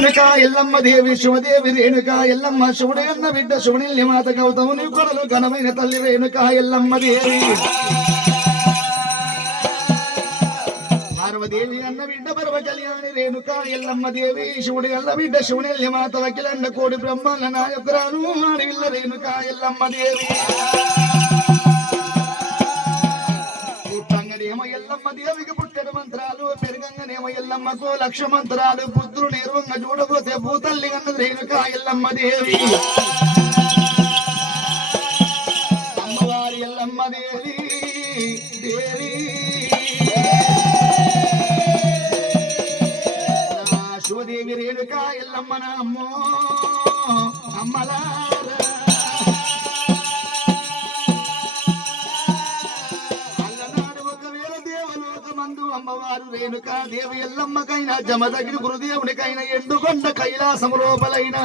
రేణుక ఎల్లమ్మ దేవి శివదేవి రేణుక ఎల్లమ్మ శివుడు అన్న బిడ్డ శివుని మాత గౌతముని కొడలు ఘనమైన తల్లి రేణుక ఎల్లమ్మ దేవి. పార్వదేవి అన్న బిడ్డ పర్వ కళ్యాణి రేణుక ఎల్లమ్మ దేవి శివుడి అల్ల బిడ్డ శివుని మాత వకిలండ కోడి బ్రహ్మాల నాయకురాలు ఆడవిల్ల రేణుక ఎల్లమ్మ దేవి. ఎల్లమ్మ దేవికి ఎల్లమ్మకు లక్ష మంత్రాలు పుత్రులు నిర్వంగ చూడబోతే భూతల్లి అన్నది రేణుక ఎల్లమ్మ దేవి. అమ్మవారి ఎల్లమ్మ దేవి దేవి. శివదేవి రేణుక ఎల్లమ్మ నామ్మో అమ్మలారా దేవి ఎల్లమ్మకైనా జమదగిరి గురుదేవునికైనా ఎండుకొండ కైలాసము లోపలైన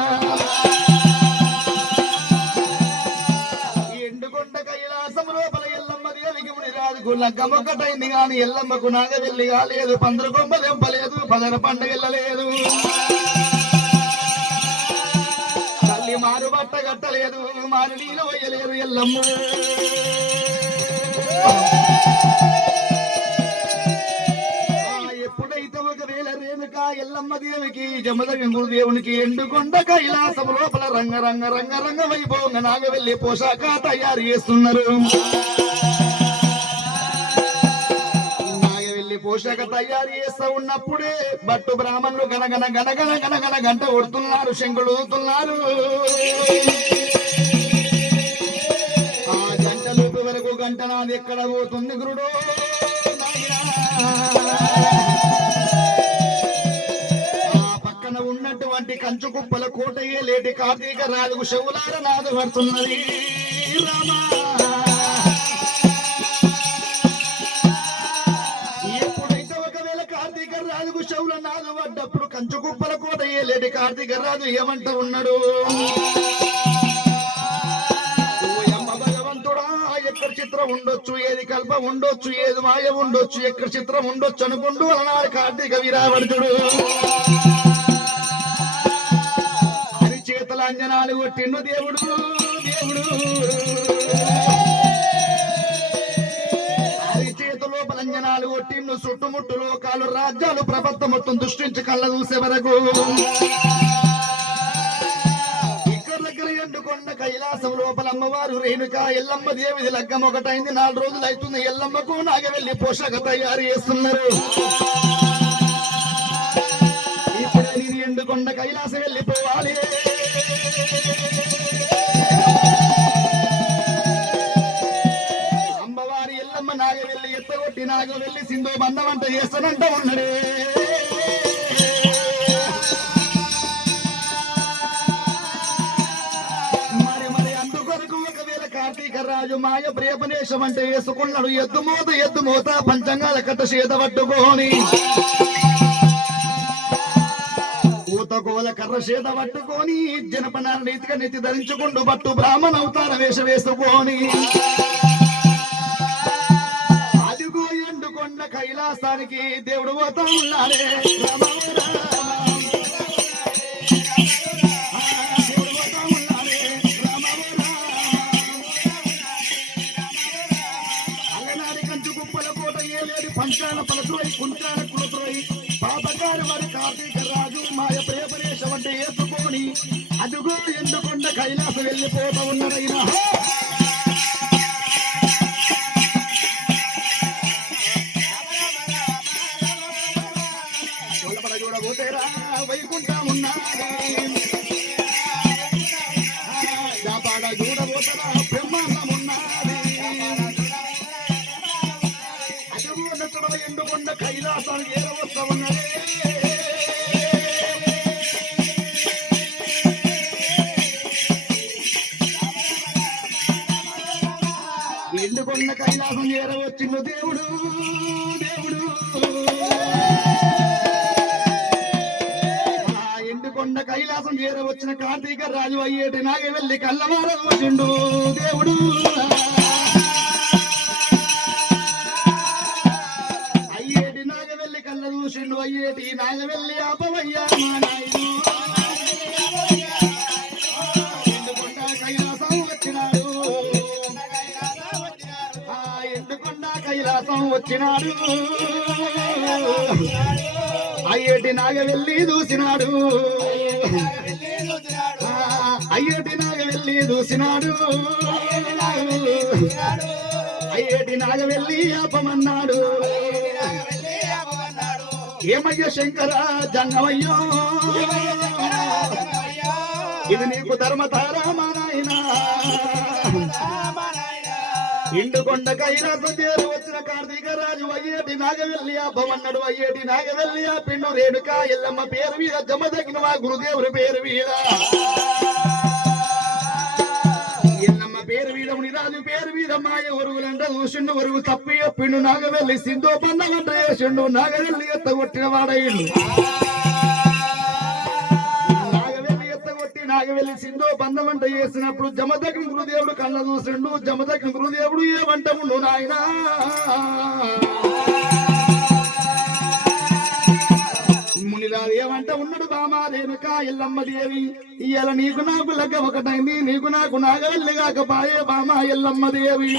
ఎండుకొండ కైలాసము లోపల ఎల్లమ్మ దేవికి ముడి రాజుకు లగ్గం ఒకటైంది గాని ఎల్లమ్మకు నాగవెల్లి కాలేదు పందరు కొంప దెంపలేదు పదర పండుగ వెళ్ళలేదు తల్లి మారు బట్ట కట్టలేదు మారు నీళ్ళు వయ్యలేరు ఎల్లమ్మ. ఎల్లమ్మ దేవికి జమదగంగురు దేవునికి ఎండుకొండ కైలాసం లోపల రంగ రంగ రంగ రంగ వైభవంగా నాగవెల్లి పోషాక తయారు చేస్తున్నారు. నాగవెల్లి పోషాక తయారు చేస్తా ఉన్నప్పుడే బట్టు బ్రాహ్మణులు గనగన గనగన గనగన గంట కొడుతున్నారు శంకులు ఊదుతున్నారు. ఆ గంట లోపు వరకు గంట నాది ఎక్కడ పోతుంది గురుడు పక్కన ఉన్నటువంటి కంచుకుప్పల కోటయే కోటయ్యే లేటి కార్తీక రాజుకు శవులార నాదు పడుతున్నది. రామా! ఎప్పుడైతే ఒకవేళ కార్తీక రాజుకు శవుల నాదు పడ్డప్పుడు కంచుకుప్పల కోటయే కోటయ్యే లేటి కార్తీక రాజు ఏమంట ఉన్నాడు? ఓయమ్మ భగవంతుడా ఎక్కడ చిత్రం ఉండొచ్చు ఏది కల్ప ఉండొచ్చు ఏది మాయ ఉండొచ్చు ఎక్కడ చిత్రం ఉండొచ్చు అనుకుంటూ అలనాడు కార్తీక వీరావర్జుడు. చేతుల అంజనాలు కొట్టిండు దేవుడు దేవుడు. హరి చేతిలో కొట్టిండు చుట్టుముట్టు లోకాలు రాజ్యాలు ప్రభుత్వం మొత్తం దృష్టించి కళ్ళ చూసే వరకు. ఇక్కడ దగ్గర ఎండుకొండ కైలాసం లోపల అమ్మవారు రేణుక ఎల్లమ్మ దేవిది లగ్గం ఒకటైంది. నాలుగు రోజులు అవుతుంది. ఎల్లమ్మకు నాగ వెళ్ళి పోషక తయారు చేస్తున్నారు. ఇప్పుడే ఎండుకొండ కైలాసం వెళ్ళిపోవాలి. నాగవెల్లి సింధు బంధమంట చేస్తానంట ఉన్నడే. మరి మరి రాజు మాయ ప్రియపనేశం అంటే వేసుకున్నాడు ఎద్దు మోత ఎద్దు మోత పంచంగాల కట్ట చేత పట్టుకోని. ఊతకోల కర్ర చేత పట్టుకొని జనపనార నీతిగా నెత్తి ధరించుకుంటూ పట్టు బ్రాహ్మణ అవతార వేష వేసుకోని. అలనాడి కంచు కుప్పల కోట ఏలేడు పంచాల పలసోయి కుంచాల కులసోయి. పాపగారి వారి కార్తీక రాజు మాయ ప్రేమనేశం వంటి ఏసుకోని అదుగు ఎందుకొండ కైలాసం వెళ్ళిపోతా ఉన్నారైనా చూడబోతేరా వైకుంఠం ఉన్నది జాపాడ చూడబోతరా బ్రహ్మాండం ఉన్నది అడుగున్నతుడ ఎండుకొండ కైలాసాలు ఏరవస్తా ఉన్నదే ఎండుకొండ కైలాసం చేరవచ్చిండు దేవుడు దేవుడు. కొండ కైలాసం ఏర వచ్చిన కార్తీక రాజు అయ్యేటి నాగే వెళ్ళి కళ్ళమాల దేవుడు. అయ్యేటి నాగవెల్లి కళ్ళ చూసిండు అయ్యేటి నాగవెల్లి ఆపవయ్యా మా నాయుడు. కైలాసం వచ్చినాడు. అయ్యేటి నాగ వెళ్ళి చూసినాడు. అయ్యేటి నాగవెల్లి దూసినాడు అయ్యేటి నాగవెల్లి ఆపమన్నాడు ఏమయ్య శంకర జంగమయ్యో? ఇది నీకు ధర్మతారా మా నాయనా? ఇండుకొండ కైలాసం చేరు వచ్చిన కార్తీక రాజు అయ్యేటి నాగవెల్లి అబ్బమన్నాడు అయ్యేటి నాగవెల్లి ఆ పిండు రేణుక ఎల్లమ్మ పేరు మీద జమ తగిన మా గురుదేవుని పేరు మీద ఎల్లమ్మ పేరు మీద మునిరాజు పేరు మీద మాయ ఒరుగులంట చూసిండు ఒరుగు తప్పి పిండు నాగవెల్లి సింధు పందమంట వేసిండు నాగవెల్లి ఎత్త కొట్టిన వాడయిండు ఎత్తగొట్టి బంధమంట చేసినప్పుడు జమదగ్ని గురుదేవుడు కళ్ళ చూసిండు జమదగ్ని గురుదేవుడు ఏమంట ఉండు నాయనా? మునిరాజు ఏమంట ఉన్నాడు బామా? రేణుక ఎల్లమ్మ దేవి ఇయ్యాల నీకు నాకు లగ్గ ఒకటైంది నీకు నాకు నాగవెల్లి కాకపాయే బామా ఎల్లమ్మ దేవి.